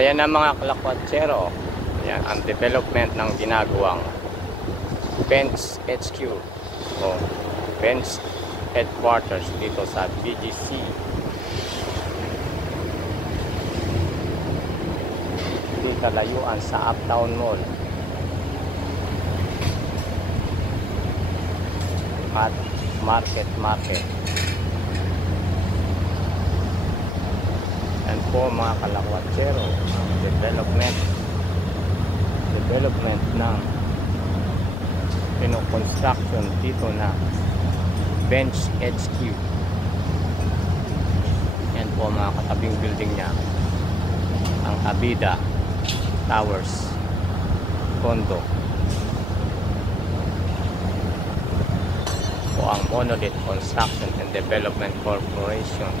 Ayan ang mga kalakwatsero. Ayan ang development ng ginagawang bench HQ o bench headquarters dito sa BGC. Hindi kalayuan sa Uptown Mall at Market. Yan po mga kalakwatsero ang development ng construction dito na bench HQ. Yan po mga katabing building niya ang Abida Towers condo o ang Monolith Construction and Development Corporation.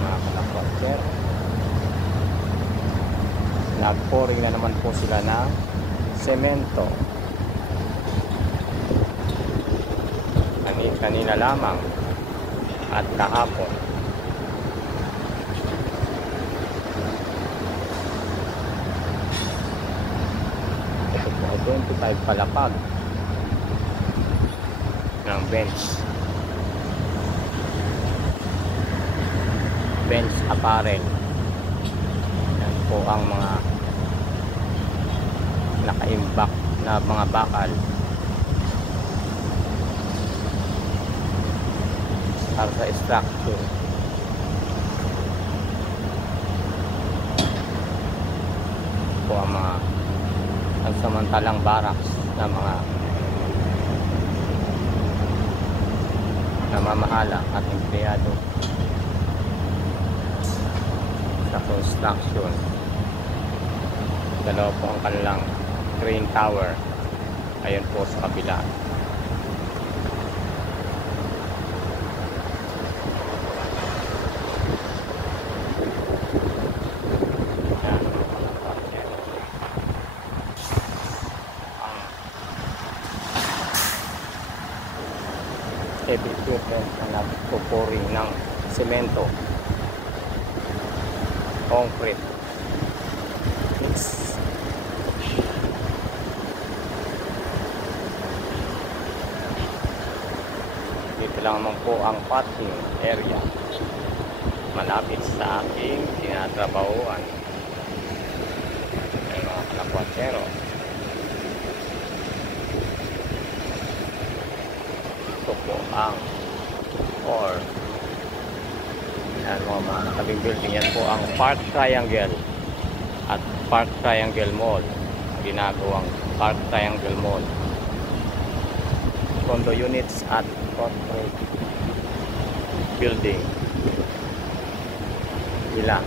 Mga kalakwatsero, nag-pouring na naman po sila ng semento kanina lamang at kahapon. Ito po ay 25 palapag ng bench apparel. Yan po ang mga naka-imbak na mga bakal para sa structure. Po ang mga pansamantalang barracks na mga namamahala at empleyado sa construction. Dalawa po ang kanilang crane tower. Ayun po sa kabila. Heavy equipment na nagpo-pouring ng semento, concrete mix. Dito lang naman po ang parking area malapit sa aking tinatrabahuan. Ay mga kalakwatsero, ito po ang yan mga nakabing building. Yan po ang Park Triangle at Park Triangle Mall, ang ginagawang Park Triangle Mall, condo units at corporate building. Ilan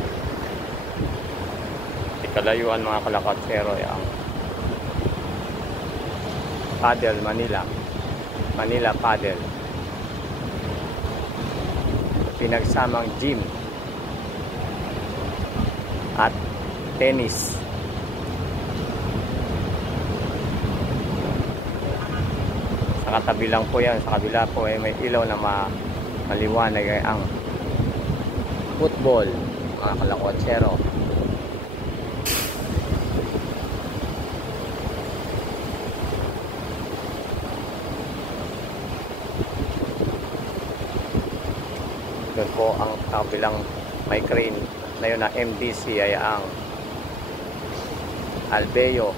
ikalayuan mga kalakwatsero ang Paddle Manila Paddle, pinagsamang gym at tennis. Sa katabi lang po yan, sa kabila po ay may ilaw na maliwanag ay ang football mga kalakwatsero. Doon po ang kabilang may crane na yun na MDC ay ang Albeo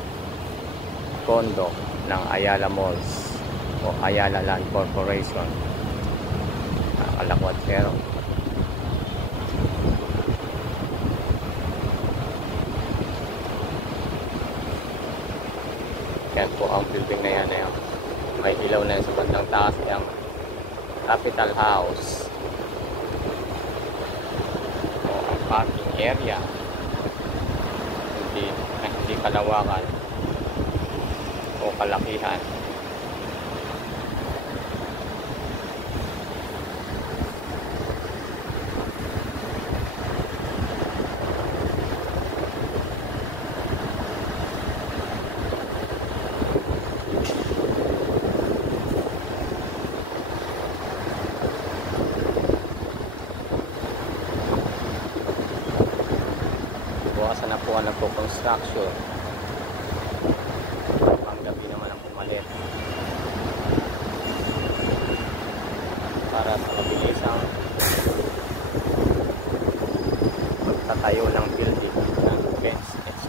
condo ng Ayala Malls o Ayala Land Corporation. Kalakwatsero, yan po ang building na yan, may ilaw na sa bandang taas ang Capital House o ang parking area. Hindi kalawakan o kalakihan. nagko-construction. Panggabi naman ang pumalit. Para sa mabilisang magtatayo ng building ng Benz HQ.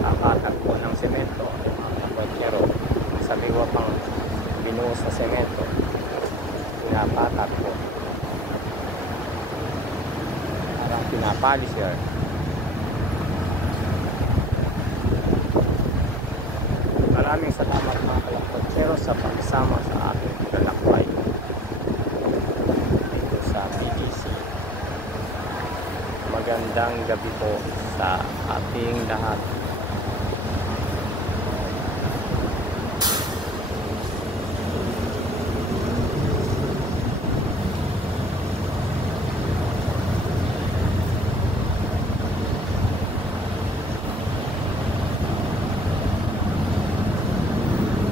Nagkakatagpo ng semento ang mga kotsero. Sabiwa pang binuhos sa semento. Pinapatak po. Parang pinapolisher. Maraming salamat mga kalangkotsero sa pagsama sa aking lalakbay dito sa BGC. Magandang gabi po sa ating lahat.